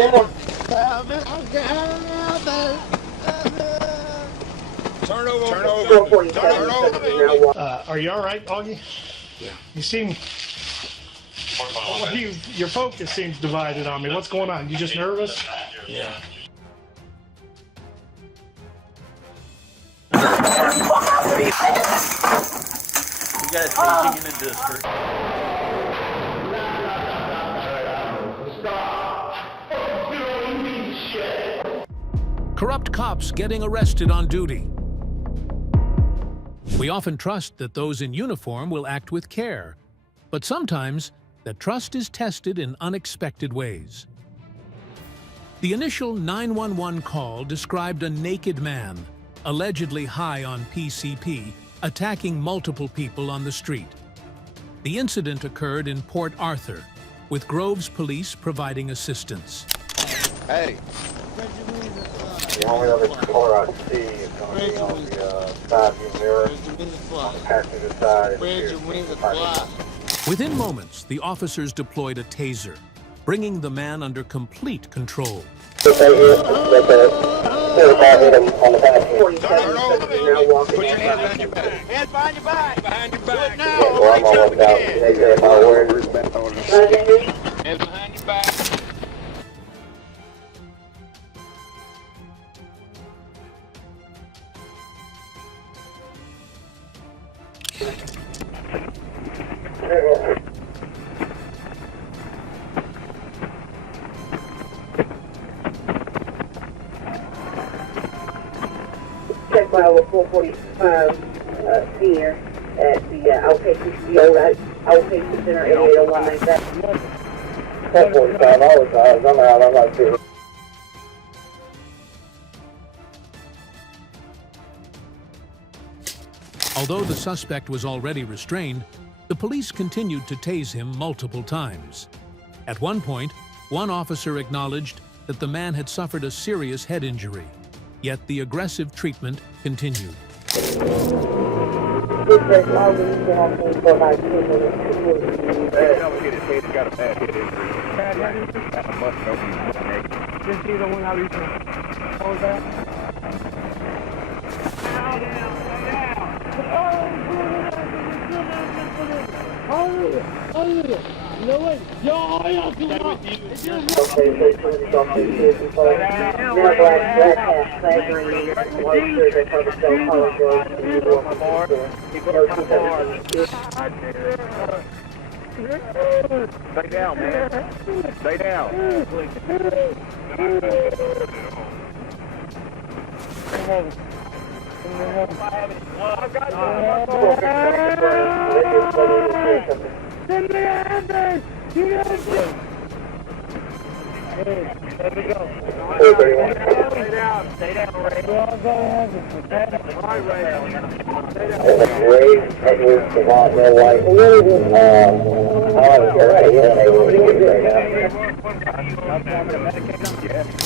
Turn over. Are you all right, Augie? Yeah. You seem... your focus seems divided on me. What's going on? You just nervous? Yeah. You got tasing in the district. Corrupt cops getting arrested on duty. We often trust that those in uniform will act with care, but sometimes that trust is tested in unexpected ways. The initial 911 call described a naked man, allegedly high on PCP, attacking multiple people on the street. The incident occurred in Port Arthur, with Groves Police providing assistance. Hey! The only other color I see is going to be on the side view mirror, on the passenger side. Within moments, the officers deployed a taser, bringing the man under complete control. Put your hands behind your back. Hands behind your back. Behind your back. Well, I'm almost out. Hands behind your back. Check file 445 here at the outpatient, the old outpatient center, 80197. 445, I'm out, I'm not sure. Although the suspect was already restrained, the police continued to tase him multiple times. At one point, one officer acknowledged that the man had suffered a serious head injury, yet the aggressive treatment continued. Stay down, man. Stay down. There we go. Stay down, Ray.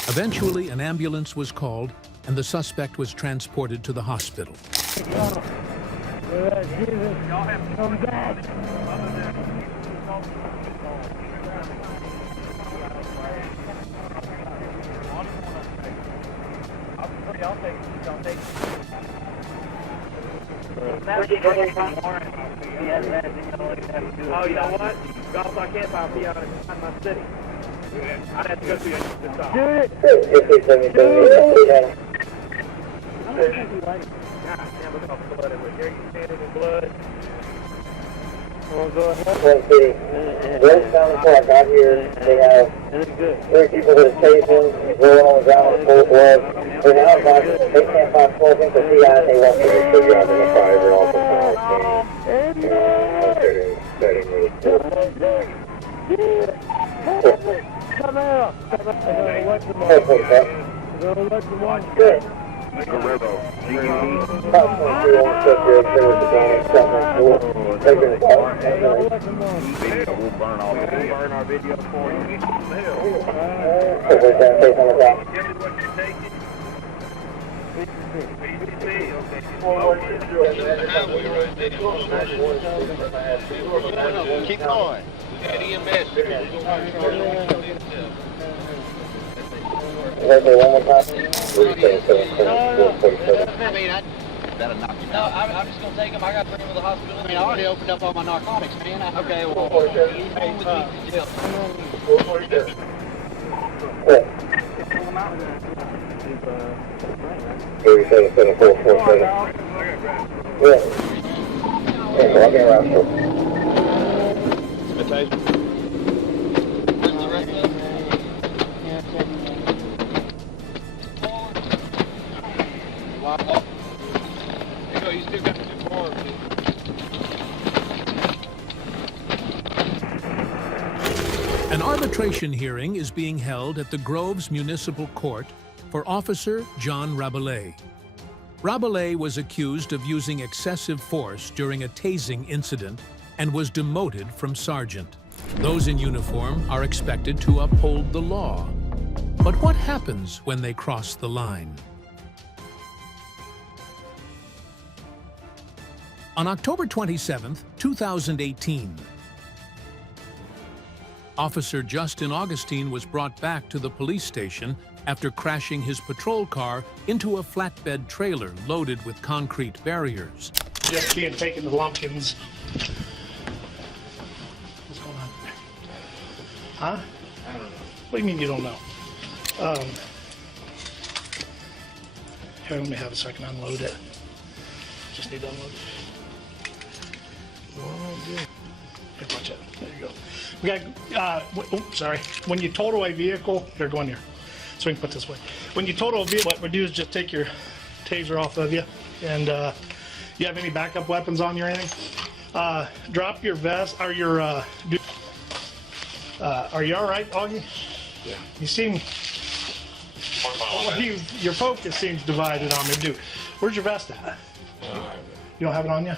Eventually, an ambulance was called and the suspect was transported to the hospital. Come back. I'll take it. Oh, you know what? Golf, I can't buy a piano in my city. I'd have to go through the top. Do it! God damn, look at all the blood everywhere. You stand in the blood. One city. Just down before I got here, they have 3 people that are chasing, rolling on the ground with full blood. They're now advising they can't find smoking for CI and they want to make sure you identify her also from our team. Setting with Come out! Good. Guerrero. About 22 on stuff here, there was the gun and stuff in the door. Taking it out. We'll burn our video for you. So we're down, take on the top. Keep going. We got EMS. say one more time? 377, I mean, That'll knock you no, out. I'm just gonna take him. I got to bring him to the hospital. I mean, I already opened up all my narcotics, man. Okay, well, he's going with me to jail. 377-447. Yeah. Yeah, walking around. Where's the rest of them? Wow. There you go, you still got 2 more. An arbitration hearing is being held at the Groves Municipal Court for Officer John Rabelais. Rabelais was accused of using excessive force during a tasing incident and was demoted from sergeant. Those in uniform are expected to uphold the law. But what happens when they cross the line? On October 27, 2018, Officer Justin Augustine was brought back to the police station after crashing his patrol car into a flatbed trailer loaded with concrete barriers. Just being taken to Lumpkins. What's going on? Huh? I don't know. What do you mean you don't know? Here, let me have a second unload it. Just need to unload it. Here, watch it. There you go. We got, sorry. When you total a vehicle, here, go in here. So we can put this way. When you total a vehicle, what we do is just take your taser off of you. And you have any backup weapons on you or anything? Drop your vest, or your, are you all right, Augie? Yeah. You seem, your focus seems divided on me, dude. Where's your vest at? You don't have it on you?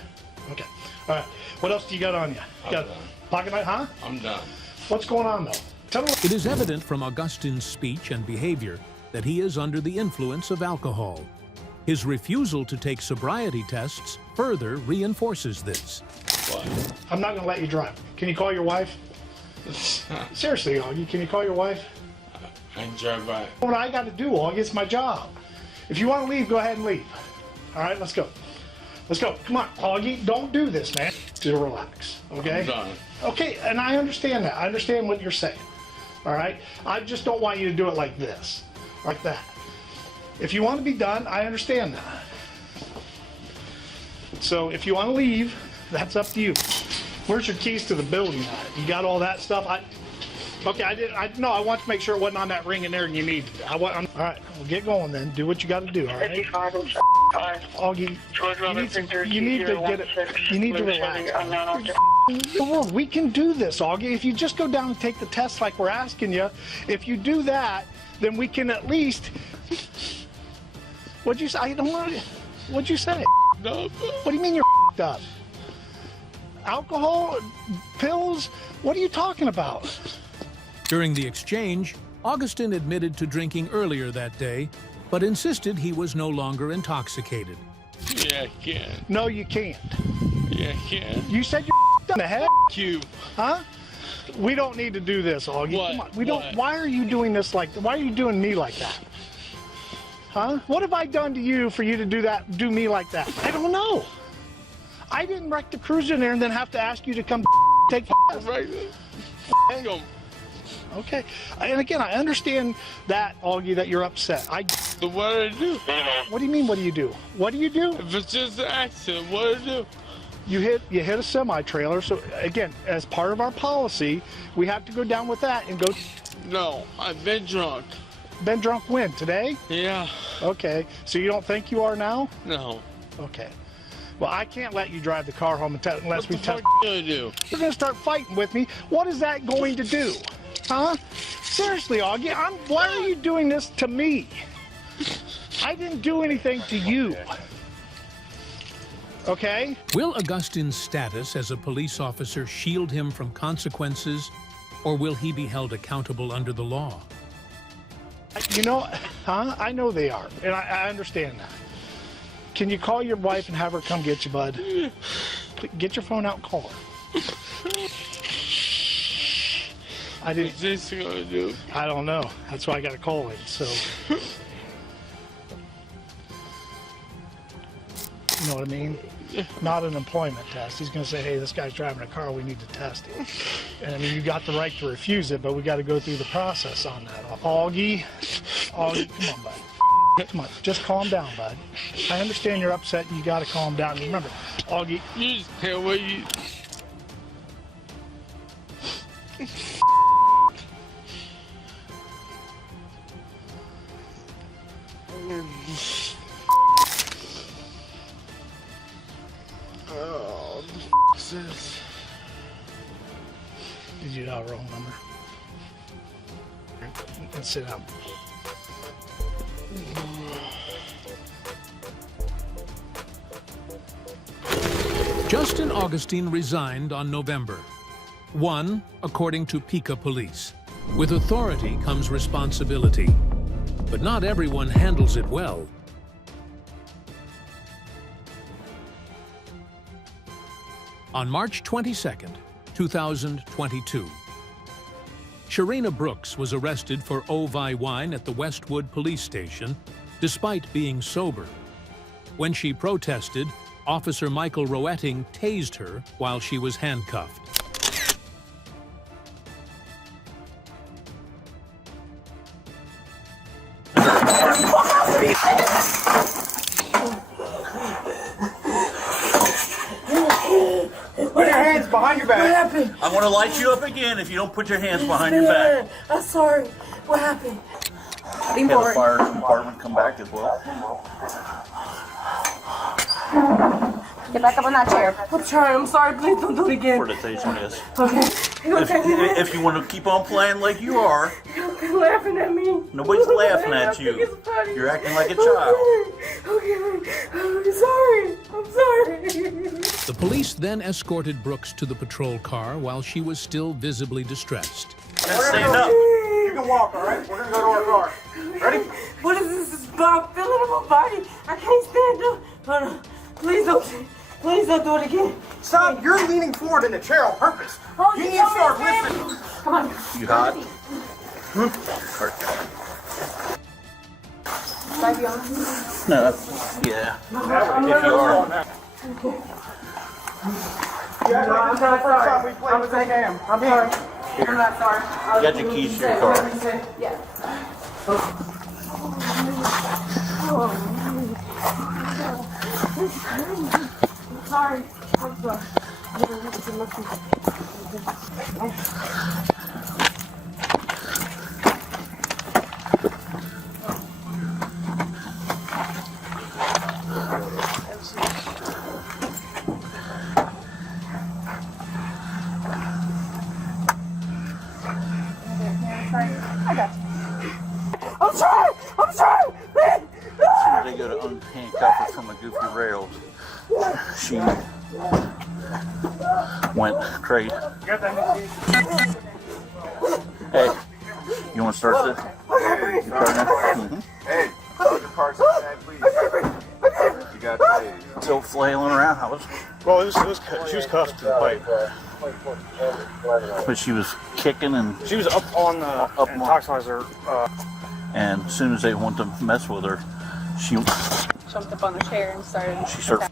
Okay. All right. What else do you got on you? You got pocket knife, huh? I'm done. What's going on, though? Tell me. It is evident from Augustine's speech and behavior that he is under the influence of alcohol. His refusal to take sobriety tests further reinforces this. What? I'm not going to let you drive. Can you call your wife? Seriously, Augie, can you call your wife? I can drive by. What I got to do, Augie, it's my job. If you want to leave, go ahead and leave. All right, let's go. Let's go. Come on, Augie, don't do this, man. Just relax, okay? I'm done. Okay, and I understand that. I understand what you're saying, all right? I just don't want you to do it like this, like that. If you want to be done, I understand that. So if you want to leave, that's up to you. Where's your keys to the building at? You got all that stuff? Okay, I want to make sure it wasn't on that ring in there and you need it. All right, well, get going then. Do what you got to do, all right? Augie, you need to get it. You need to relax. We can do this, Augie. If you just go down and take the test like we're asking you, if you do that, then we can at least. What'd you say? I don't know. What'd you say? No. What do you mean you're up? Alcohol? Pills? What are you talking about? During the exchange, Augustine admitted to drinking earlier that day, but insisted he was no longer intoxicated. Yeah, I can. No, you can't. Yeah, I can. You said you're in the head? You. Huh? We don't need to do this, Augie. What? Come on. We don't. What? Why are you doing this like? Why are you doing me like that? Huh? What have I done to you for you to do that? Do me like that? I don't know. I didn't wreck the cruiser in there and then have to ask you to come take. Right. Hang on. Okay. And again, I understand that, Augie, that you're upset. So what do I do? What do you mean? What do you do? What do you do? If it's just an accident, what do I do? You hit a semi-trailer. So again, as part of our policy, we have to go down with that and go. No, I've been drunk. Been drunk when? Today? Yeah. Okay. So you don't think you are now? No. Okay. Well, I can't let you drive the car home unless we test. What the fuck you gonna do? You're gonna start fighting with me. What is that going to do? Huh? Seriously, Augie, why are you doing this to me? I didn't do anything to you. Okay? Will Augustine's status as a police officer shield him from consequences, or will he be held accountable under the law? You know, I know they are, and I understand that. Can you call your wife and have her come get you, bud? Get your phone out and call her. I didn't. What's this gonna do? I don't know. That's why I got to call him. So, you know what I mean? Not an employment test. He's going to say, hey, this guy's driving a car, we need to test him. And I mean, you got the right to refuse it, but we got to go through the process on that. Augie, come on, bud. Come on, just calm down, bud. I understand you're upset, you got to calm down. And remember, Augie. You just can't wait. Oh, this. Did you dial wrong number? And sit down. Justin Augustine resigned on November 1, according to Pica Police. With authority comes responsibility, but not everyone handles it well. On March 22nd, 2022, Sharina Brooks was arrested for OVI wine at the Westwood Police Station, despite being sober. When she protested, Officer Michael Roetting tased her while she was handcuffed. Put your hands behind your back. What happened? I'm gonna light you up again if you don't put your hands behind your back. I'm sorry. What happened? Have the fire department come back as well. Get back up on that chair. I'm trying. I'm sorry. Please don't do it again. Where the tasing is. Okay. If you want to keep on playing like you are, You're laughing at me. nobody's laughing at you. You're acting like a child. Okay. I'm sorry. I'm sorry. The police then escorted Brooks to the patrol car while she was still visibly distressed. Stand up. You can walk, all right? We're gonna go to our car. Ready? What is this? This feeling in my body. I can't stand up. Hold on. Please don't do it again. Stop! You're leaning forward in the chair on purpose. Oh, You need to start listening. Come on. You hot? No. Yeah. If you are. I'm sorry. I'm sorry. I'm not sorry. You got your keys to your car. Yeah. I'm sorry. I'm sorry. I'm sorry. They go to unhandcuff her from the goofy rails. She went crazy. Hey, you want to start this? Hey, put your parts in that, please. You got tased. Still flailing around. Well, she was cuffed to the pipe. But she was kicking and She was up on the toxizer. and as soon as they want to mess with her, she Jumped up on the chair and started.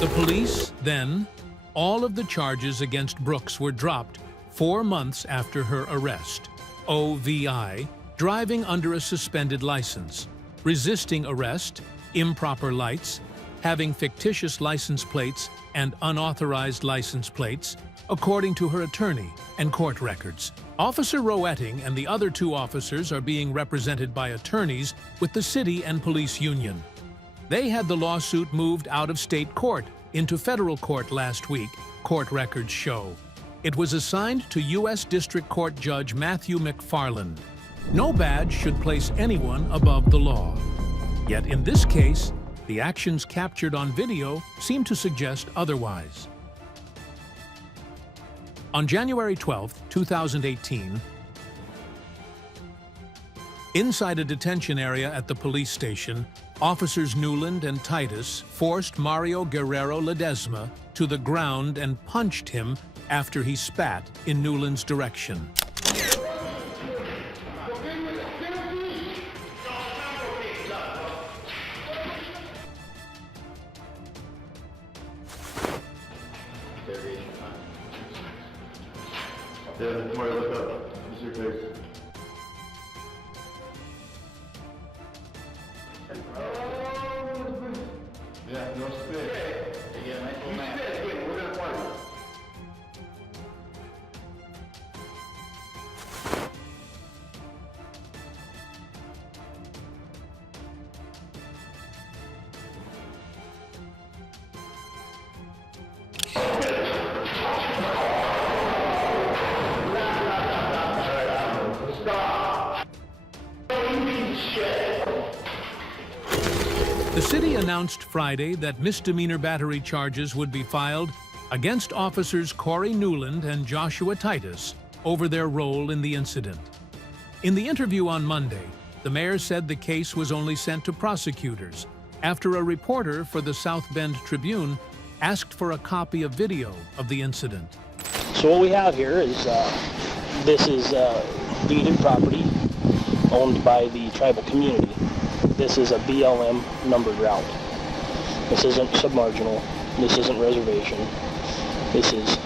The police, then, all of the charges against Brooks were dropped 4 months after her arrest. OVI, driving under a suspended license, resisting arrest, improper lights, having fictitious license plates and unauthorized license plates, according to her attorney and court records. Officer Roetting and the other 2 officers are being represented by attorneys with the city and police union. They had the lawsuit moved out of state court into federal court last week, court records show. It was assigned to U.S. District Court Judge Matthew McFarland. No badge should place anyone above the law. Yet in this case, the actions captured on video seem to suggest otherwise. On January 12, 2018, inside a detention area at the police station, Officers Newland and Titus forced Mario Guerrero Ledesma to the ground and punched him after he spat in Newland's direction. Yeah, tomorrow look up. What's your face? Yeah, no spit. You spit, wait, we're gonna party. The city announced Friday that misdemeanor battery charges would be filed against officers Corey Newland and Joshua Titus over their role in the incident. In the interview on Monday, the mayor said the case was only sent to prosecutors after a reporter for the South Bend Tribune asked for a copy of video of the incident. So what we have here is, this is deeded property owned by the tribal community. This is a BLM numbered route. This isn't submarginal. This isn't reservation. This is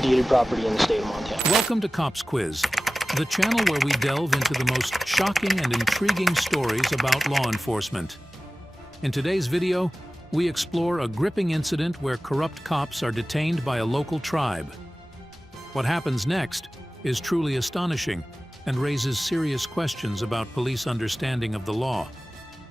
deeded property in the state of Montana. Welcome to Cops Quiz, the channel where we delve into the most shocking and intriguing stories about law enforcement. In today's video, we explore a gripping incident where corrupt cops are detained by a local tribe. What happens next is truly astonishing and raises serious questions about police understanding of the law.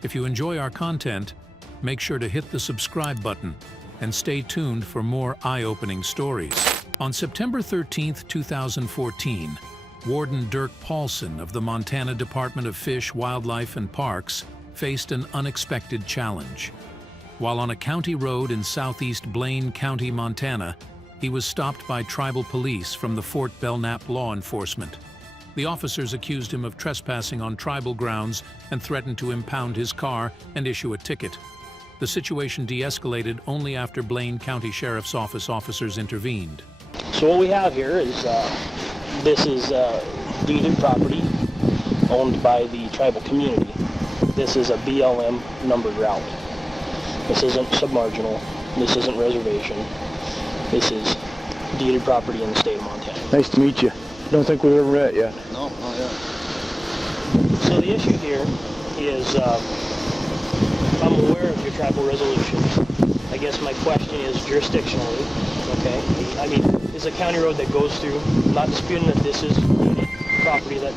If you enjoy our content, make sure to hit the subscribe button and stay tuned for more eye-opening stories. On September 13, 2014, Warden Dirk Paulson of the Montana Department of Fish, Wildlife, and Parks faced an unexpected challenge. While on a county road in southeast Blaine County, Montana, he was stopped by tribal police from the Fort Belknap law enforcement. The officers accused him of trespassing on tribal grounds and threatened to impound his car and issue a ticket. The situation de-escalated only after Blaine County Sheriff's Office officers intervened. So what we have here is, this is deeded property owned by the tribal community. This is a BLM numbered route. This isn't submarginal. This isn't reservation. This is deeded property in the state of Montana. Nice to meet you. Don't think we've ever met yet. No, not yet. So the issue here is, I'm aware of your tribal resolution. I guess my question is jurisdictionally, okay? I mean, it's a county road that goes through. I'm not disputing that this is property that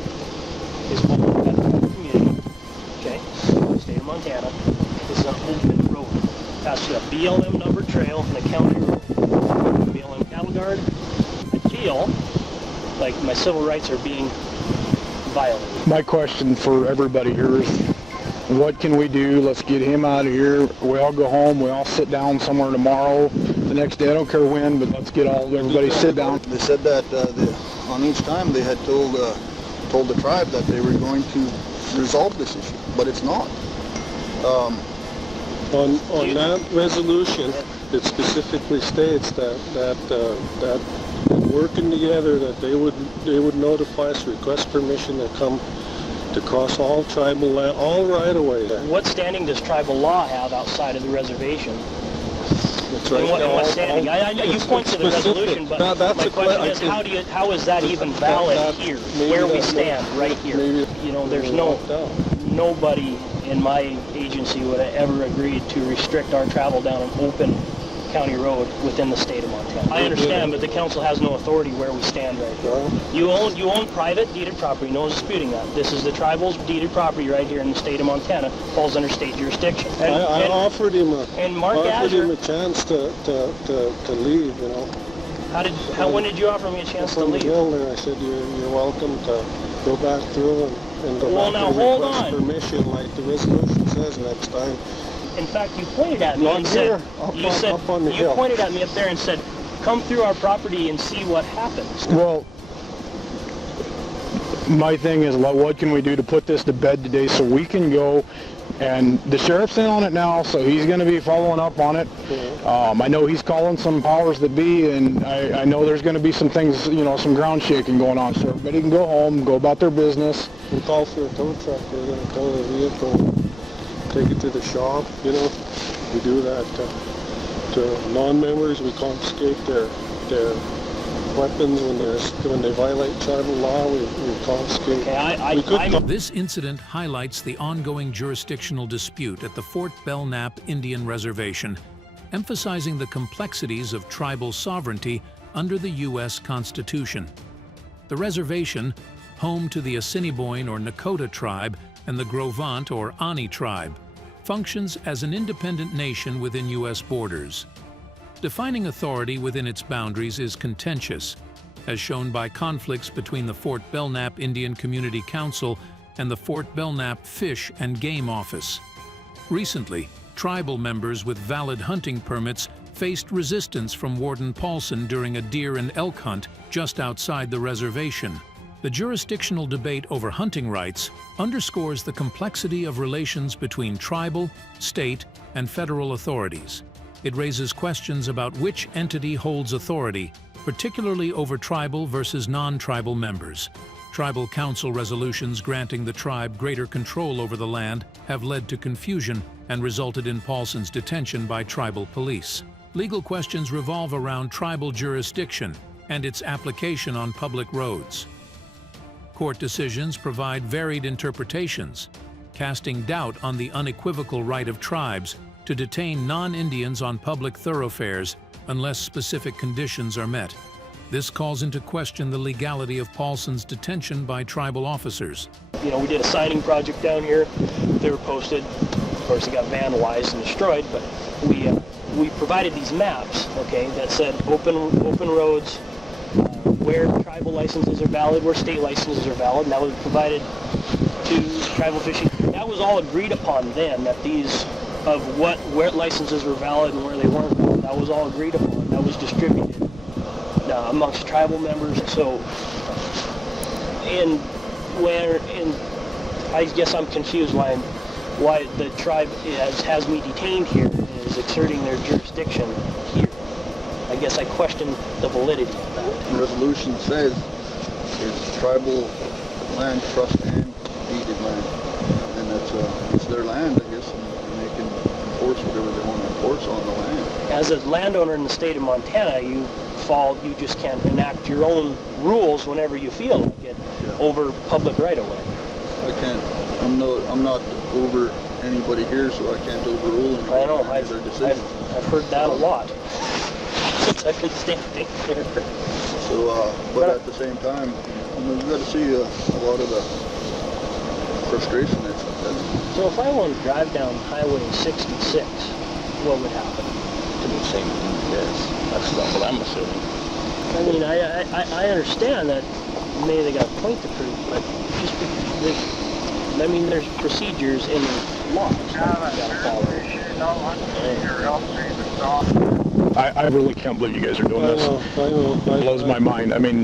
is owned by the tribal community, okay? State of Montana. This is an open road. That's a BLM numbered trail and a county road. BLM cattle guard. I feel like my civil rights are being violated. My question for everybody here is, what can we do? Let's get him out of here. We all go home. We all sit down somewhere tomorrow. The next day, I don't care when, but let's get everybody sit down. They said that on each time they had told the tribe that they were going to resolve this issue, but it's not. On that resolution, it specifically states that working together, that they would notify us, request permission to come to cross all tribal land, all right away. What standing does tribal law have outside of the reservation? That's right. What standing? You point to the resolution, but my question is, how is that even valid here, where we stand right here? You know, there's nobody in my agency would have ever agreed to restrict our travel down an open county road within the state of Montana. I understand, but the council has no authority where we stand right here. You own private deeded property. No one's disputing that. This is the tribal's deeded property right here in the state of Montana. Falls under state jurisdiction. I offered him a chance to leave. You know. When did you offer me a chance to leave? I said you're welcome to go back through and go back and request permission like the resolution says next time. In fact, you pointed at me and said, you pointed at me up there and said, come through our property and see what happens. Well, my thing is, what can we do to put this to bed today so we can go, and the sheriff's in on it now, so he's going to be following up on it. I know he's calling some powers that be, and I know there's going to be some things, you know, some ground shaking going on, so everybody can go home, go about their business. We call for a tow truck. We're going to tow the vehicle, take it to the shop, you know. We do that to non-members. We confiscate their weapons when they violate tribal law. We confiscate. Okay, This incident highlights the ongoing jurisdictional dispute at the Fort Belknap Indian Reservation, emphasizing the complexities of tribal sovereignty under the U.S. Constitution. The reservation, home to the Assiniboine or Nakota tribe and the Gros Ventre or Ani tribe, functions as an independent nation within U.S. borders. Defining authority within its boundaries is contentious, as shown by conflicts between the Fort Belknap Indian Community Council and the Fort Belknap Fish and Game Office. Recently, tribal members with valid hunting permits faced resistance from Warden Paulson during a deer and elk hunt just outside the reservation. The jurisdictional debate over hunting rights underscores the complexity of relations between tribal, state, and federal authorities. It raises questions about which entity holds authority, particularly over tribal versus non-tribal members. Tribal council resolutions granting the tribe greater control over the land have led to confusion and resulted in Paulson's detention by tribal police. Legal questions revolve around tribal jurisdiction and its application on public roads. Court decisions provide varied interpretations, casting doubt on the unequivocal right of tribes to detain non-Indians on public thoroughfares unless specific conditions are met. This calls into question the legality of Paulson's detention by tribal officers. You know, we did a signing project down here. They were posted. Of course, it got vandalized and destroyed, but we provided these maps, okay, that said open roads, where tribal licenses are valid, where state licenses are valid, and that was provided to tribal fishing. That was all agreed upon then, that these where licenses were valid and where they weren't valid. That was all agreed upon. That was distributed amongst tribal members. So, I guess I'm confused why the tribe has me detained here and is exerting their jurisdiction here. I guess I question the validity of that. The resolution says it's tribal land, trust, and deeded land, and it's their land, I guess. Enforce whatever they want to enforce on the land. As a landowner in the state of Montana, you just can't enact your own rules whenever you feel like it over public right-of-way. I can't. I'm not over anybody here, so I can't overrule anybody. I know. I've heard that a lot since I've been standing here. So, but at the same time, you've got to see a lot of the frustration that's. So if I want to drive down Highway 66, what would happen? To the same thing, yes. That's what I'm assuming. I mean, I understand that maybe they got a point to prove, but just there's procedures in the laws that you got to follow. I really can't believe you guys are doing this. I know. It blows my mind. I mean,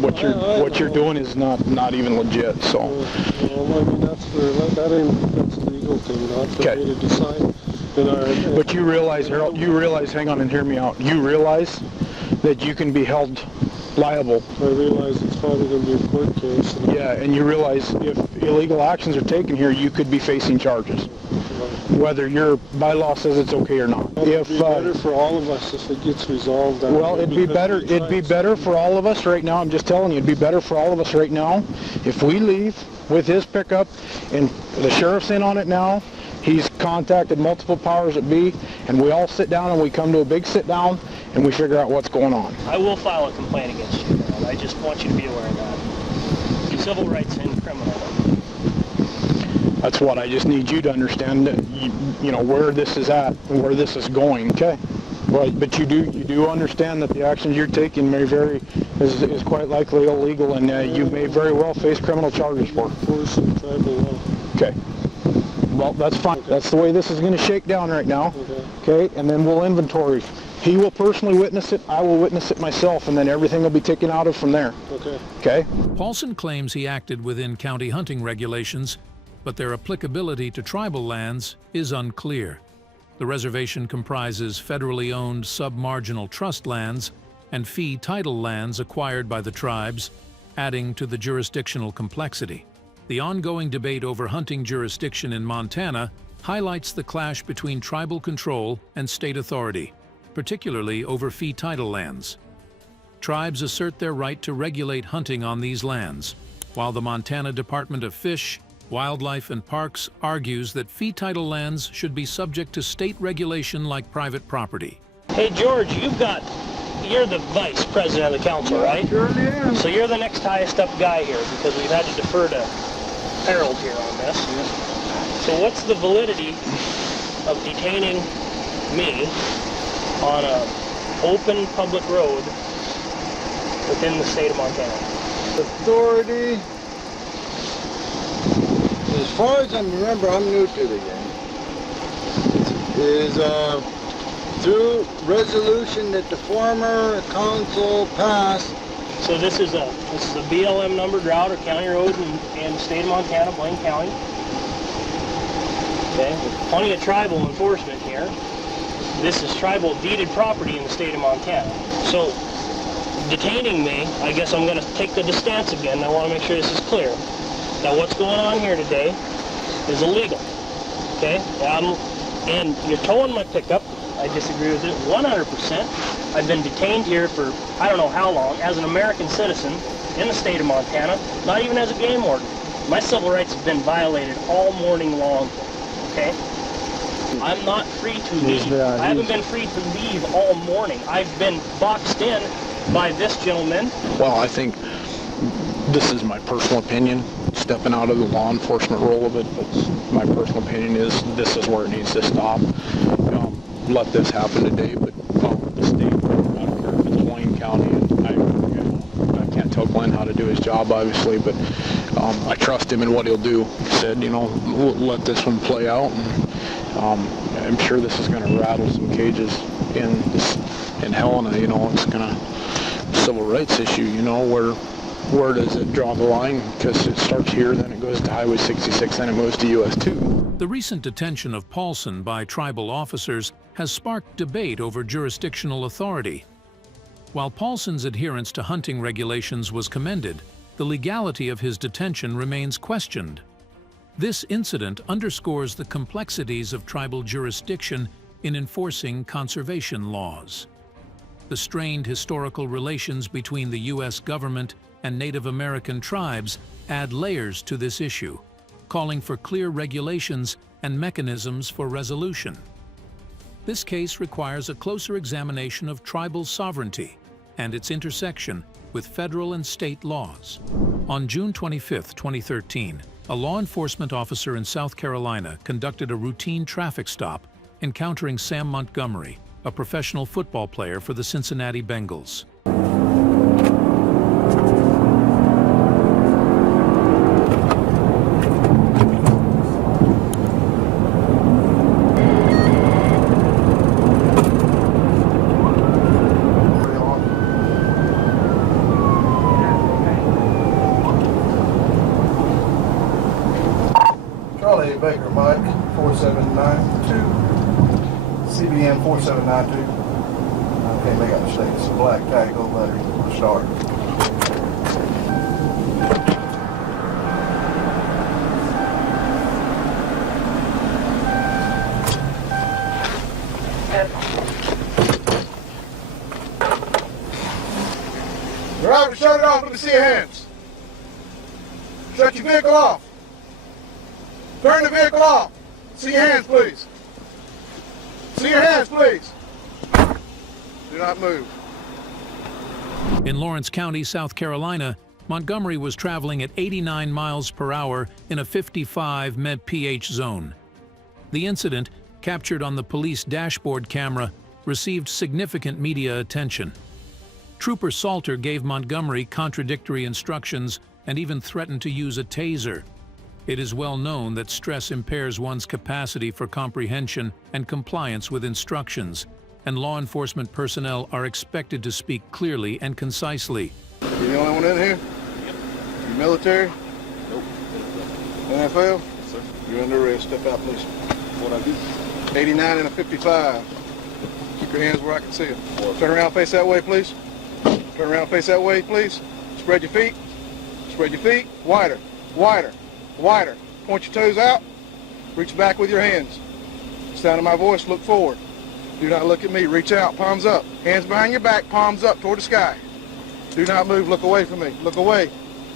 what you're doing is not even legit. So. Well, I mean, that's a legal thing, not for me to decide. But you realize, Harold, hang on and hear me out. You realize that you can be held liable. I realize it's probably going to be a court case. Yeah, and you realize if illegal actions are taken here, you could be facing charges, whether your bylaw says it's okay or not. It'd be better for all of us if it gets resolved. Well, it'd be better for all of us right now. I'm just telling you, it'd be better for all of us right now if we leave with his pickup, and the sheriff's in on it now. He's contacted multiple powers that be, and we all sit down and we come to a big sit down and we figure out what's going on. I will file a complaint against you, Harold. I just want you to be aware of that. Civil rights and criminal. That's what I just need you to understand, that you know where this is at and where this is going. Okay, but you do understand that the actions you're taking may is quite likely illegal, and you may very well face criminal charges for it. Okay. Well, that's fine. That's the way this is going to shake down right now. Okay, and then we'll inventory. He will personally witness it. I will witness it myself, and then everything will be taken out of from there. Okay. Paulson claims he acted within county hunting regulations, but their applicability to tribal lands is unclear. The reservation comprises federally owned submarginal trust lands and fee title lands acquired by the tribes, adding to the jurisdictional complexity. The ongoing debate over hunting jurisdiction in Montana highlights the clash between tribal control and state authority, particularly over fee title lands. tribes assert their right to regulate hunting on these lands, while the Montana Department of Fish, Wildlife and Parks argues that fee title lands should be subject to state regulation like private property. Hey George, you're the vice president of the council, right? Sure am. So you're the next highest up guy here because we've had to defer to Harold here on this. So what's the validity of detaining me on an open public road within the state of Montana? Authority, as far as I remember, I'm new to the game, is through resolution that the former council passed. So this is a BLM numbered route or county road in the state of Montana, Blaine County. Okay, with plenty of tribal enforcement here. This is tribal deeded property in the state of Montana. So detaining me, I guess I'm going to take the stance again. I want to make sure this is clear. Now what's going on here today is illegal. Okay, and you're towing my pickup. I disagree with it 100%. I've been detained here for I don't know how long as an American citizen in the state of Montana, not even as a game warden. My civil rights have been violated all morning long, okay? I'm not free to leave. I haven't been free to leave all morning. I've been boxed in by this gentleman. Well, I think this is my personal opinion, stepping out of the law enforcement role of it, but my personal opinion is this is where it needs to stop. Let this happen today, but the state, I don't care if it's Blaine County, and I can't tell Glenn how to do his job, obviously, but I trust him in what he'll do. He said, let this one play out, and I'm sure this is going to rattle some cages in Helena. It's going to civil rights issue. Where does it draw the line? Because it starts here, then it goes to Highway 66, then it moves to US 2. The recent detention of Paulson by tribal officers has sparked debate over jurisdictional authority. While Paulson's adherence to hunting regulations was commended, the legality of his detention remains questioned. This incident underscores the complexities of tribal jurisdiction in enforcing conservation laws. The strained historical relations between the U.S. government and Native American tribes add layers to this issue, calling for clear regulations and mechanisms for resolution. This case requires a closer examination of tribal sovereignty and its intersection with federal and state laws. On June 25, 2013, a law enforcement officer in South Carolina conducted a routine traffic stop, encountering Sam Montgomery, a professional football player for the Cincinnati Bengals. Baker Mike 4792 CBM 4792. Okay, make a mistake. It's a black tag, gold letters. We'll start. Driver, shut it off. Let me see your hands. Shut your vehicle off. Turn the vehicle off. See your hands, please. See your hands, please. Do not move. In Lawrence County, South Carolina, Montgomery was traveling at 89 miles per hour in a 55 mph zone. The incident, captured on the police dashboard camera, received significant media attention. Trooper Salter gave Montgomery contradictory instructions and even threatened to use a taser. It is well known that stress impairs one's capacity for comprehension and compliance with instructions, and law enforcement personnel are expected to speak clearly and concisely. You the only one in here? Yep. You military? Nope. NFL? Yes, sir. You're under arrest. Step out, please. What I do? 89 and a 55. Keep your hands where I can see them. Turn around, face that way, please. Turn around, face that way, please. Spread your feet. Spread your feet. Wider. Wider. Wider. Point your toes out. Reach back with your hands. Sound of my voice, look forward. Do not look at me. Reach out, palms up. Hands behind your back, palms up toward the sky. Do not move. Look away from me. Look away.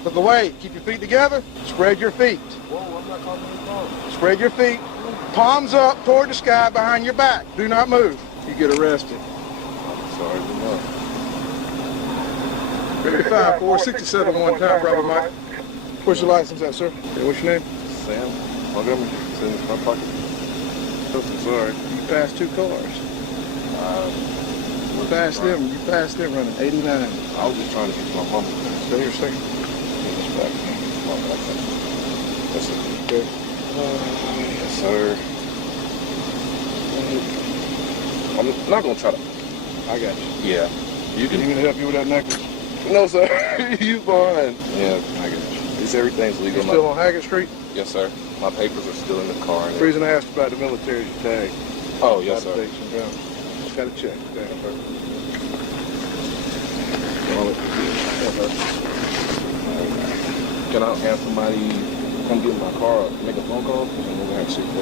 Look away. Keep your feet together. Spread your feet. Whoa, I'm not calling you wrong. Spread your feet. Palms up toward the sky behind your back. Do not move. You get arrested. I'm sorry, enough. 55-467 one time, Bravo Mike. Where's your license at, sir? Okay, what's your name? Sam, Montgomery. It's in my pocket. I'm sorry. You passed 2 cars. You passed them running 89. I was just trying to get my mama. Stay here a second. That's it. Okay. Yes, sir. I'm not going to try to. I got you. Yeah. You Need me to help you with that necklace? No, sir. You fine. Yeah, I got you. it's everything's legal. You still on Haggard Street? Yes, sir. My papers are still in the car. The reason I asked about the military is your tag. Oh, yes, sir. Just got to check. Okay. Can I have somebody come get in my car or make a phone call? And we're going to have to see for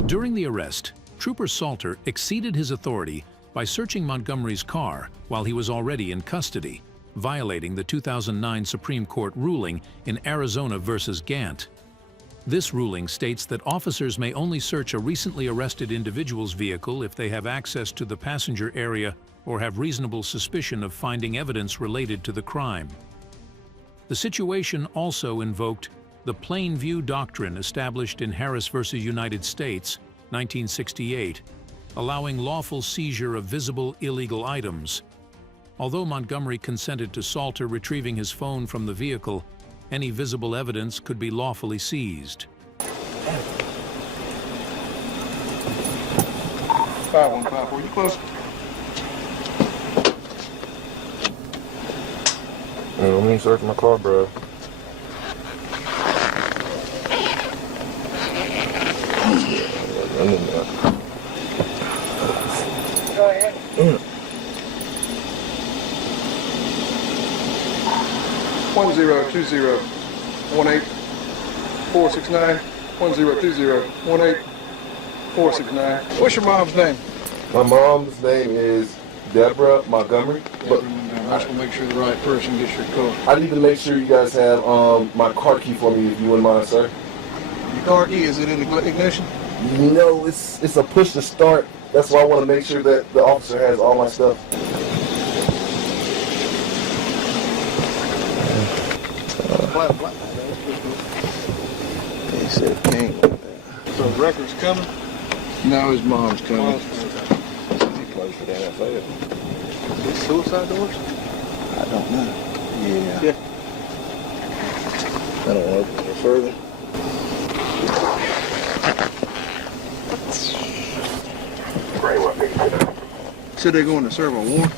you. During the arrest, Trooper Salter exceeded his authority by searching Montgomery's car while he was already in custody, violating the 2009 Supreme Court ruling in Arizona versus Gant. This ruling states that officers may only search a recently arrested individual's vehicle if they have access to the passenger area or have reasonable suspicion of finding evidence related to the crime. The situation also invoked the plain view doctrine established in Harris versus United States, 1968, allowing lawful seizure of visible illegal items. Although Montgomery consented to Salter retrieving his phone from the vehicle, any visible evidence could be lawfully seized. 5154, you close? Let me search my car, bro. Go ahead. 1020-18-469 1020-18-469. What's your mom's name? My mom's name is Deborah Montgomery. But I just want to make sure the right person gets your code. I need to make sure you guys have my car key for me, if you wouldn't mind, sir. Your car key, is it in the ignition? No, it's a push to start. That's why I want to make sure that the officer has all my stuff. He said it came like that. So the record's coming? No, his mom's coming. He plays for the NFL. These suicide doors? I don't know. Yeah. I don't want to open it further. Said they're going to serve a warrant.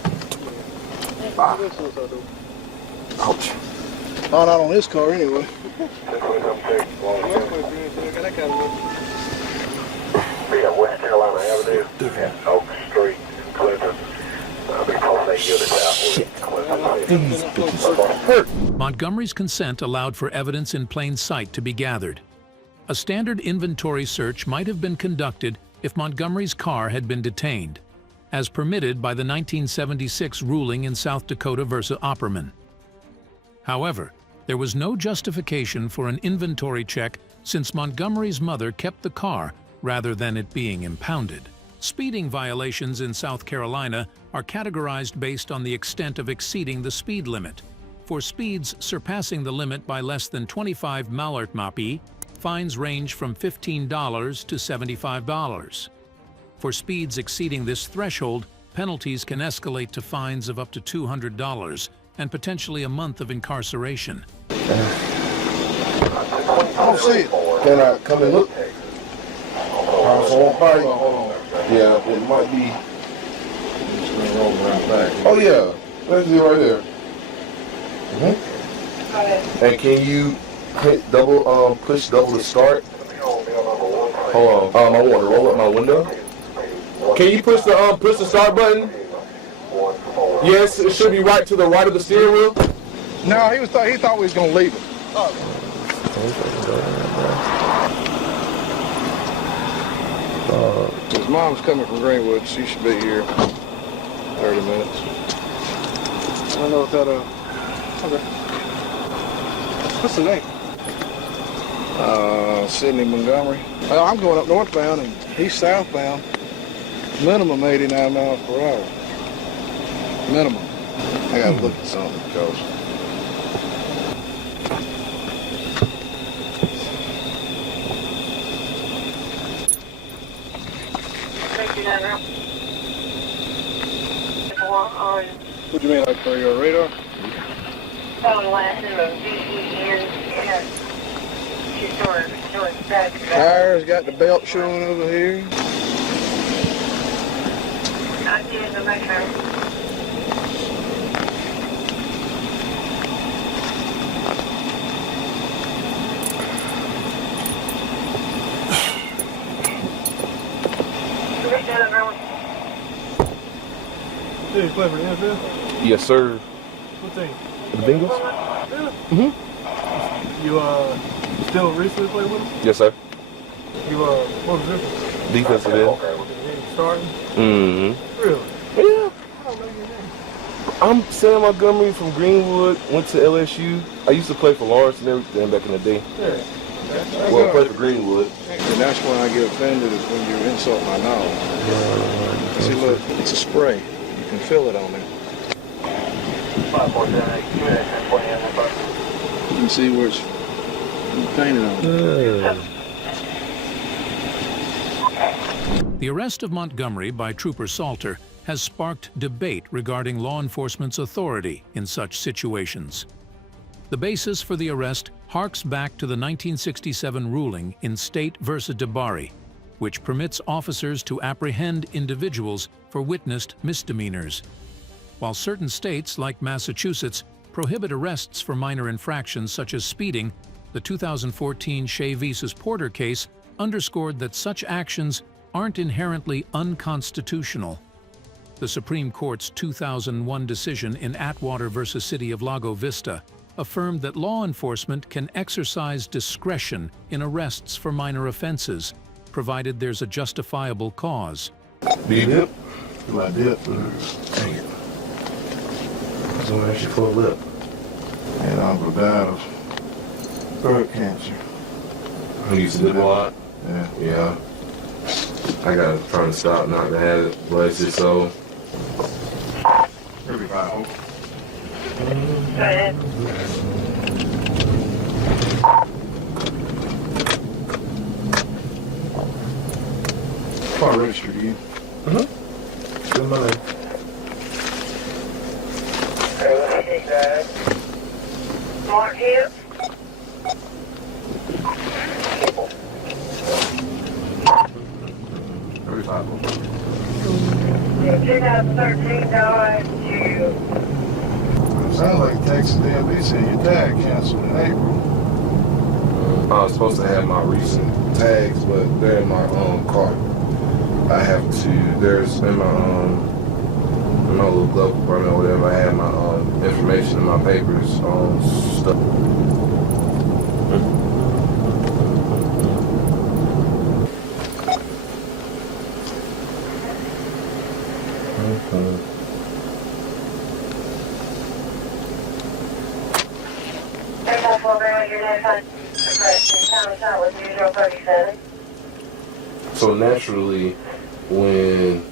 Ouch. Oh, not on this car anyway. West Carolina Avenue and Oak Street, Clinton. Montgomery's consent allowed for evidence in plain sight to be gathered. A standard inventory search might have been conducted if Montgomery's car had been detained, as permitted by the 1976 ruling in South Dakota versus Opperman. However, there was no justification for an inventory check since Montgomery's mother kept the car rather than it being impounded. Speeding violations in South Carolina are categorized based on the extent of exceeding the speed limit. For speeds surpassing the limit by less than 25 mph, fines range from $15 to $75. For speeds exceeding this threshold, penalties can escalate to fines of up to $200 and potentially a month of incarceration. I don't see it. Can I come and look? Yeah, it might be. Oh yeah, let's do it right there. And can you hit double, push double to start? Hold on, I want to roll up my window. Can you push the start button? Yes, it should be right to the right of the steering wheel. No, he thought we was gonna leave it. His mom's coming from Greenwood. She should be here 30 minutes. I don't know if that, okay. What's the name? Sydney Montgomery. Well, I'm going up northbound and he's southbound. Minimum 89 miles per hour. Minimum. I gotta look at something because what do you mean, like for your radar? Tires got the belt showing over here. Hey, you play for the NFL? Yes, sir. What team? The Bengals? Really? You still recently played with them? Yes, sir. You what was this? Defensive end. Starting? Mm-hmm. Really? Yeah. I don't know your name. I'm Sam Montgomery from Greenwood. Went to LSU. I used to play for Lawrence and everything back in the day. Yeah. Well, I played for Greenwood. And that's when I get offended is when you insult my knowledge. See, look, it's a spray. You can feel it on there. You can see where it's painted on it. The arrest of Montgomery by Trooper Salter has sparked debate regarding law enforcement's authority in such situations. The basis for the arrest harks back to the 1967 ruling in State v. DeBari, which permits officers to apprehend individuals for witnessed misdemeanors. While certain states, like Massachusetts, prohibit arrests for minor infractions such as speeding, the 2014 Shea v. Porter case underscored that such actions aren't inherently unconstitutional. The Supreme Court's 2001 decision in Atwater v. City of Lago Vista affirmed that law enforcement can exercise discretion in arrests for minor offenses, provided there's a justifiable cause. Do you dip? Do I dip? Dang it. So actually full lip. And I'm bad of throat cancer. I used to dip a lot. Yeah. I gotta try to stop not to have it, but it's just so. It'll be fine. Go ahead. Car registered you. Good money. Mark here. Yeah, 2013 Sounds like Texas DMV said your tag canceled in April. I was supposed to have my recent tags, but they're in my car. I have to. There's in my little glove compartment or whatever. I have my information in my papers stuff. So naturally, when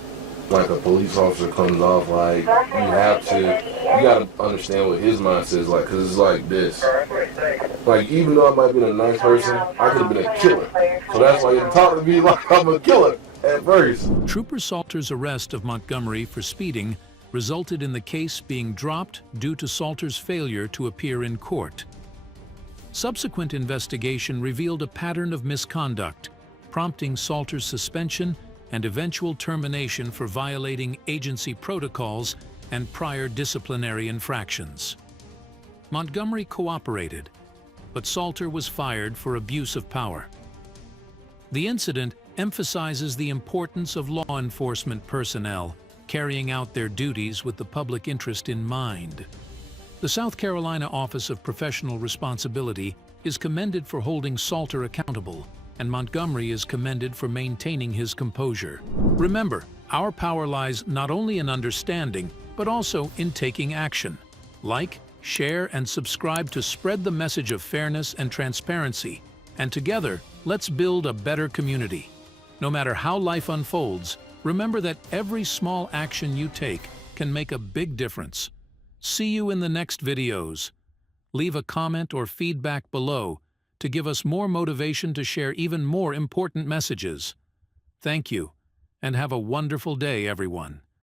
like a police officer comes off, like you gotta understand what his mindset is like, cause it's like this. Like even though I might be a nice person, I could have been a killer. So that's why you talk to me like I'm a killer at first. Trooper Salter's arrest of Montgomery for speeding resulted in the case being dropped due to Salter's failure to appear in court. Subsequent investigation revealed a pattern of misconduct, prompting Salter's suspension and eventual termination for violating agency protocols and prior disciplinary infractions. Montgomery cooperated, but Salter was fired for abuse of power. The incident emphasizes the importance of law enforcement personnel carrying out their duties with the public interest in mind. The South Carolina Office of Professional Responsibility is commended for holding Salter accountable and Montgomery is commended for maintaining his composure. Remember, our power lies not only in understanding, but also in taking action. Like, share, and subscribe to spread the message of fairness and transparency. And together, let's build a better community. No matter how life unfolds, remember that every small action you take can make a big difference. See you in the next videos. Leave a comment or feedback below to give us more motivation to share even more important messages. Thank you, and have a wonderful day, everyone.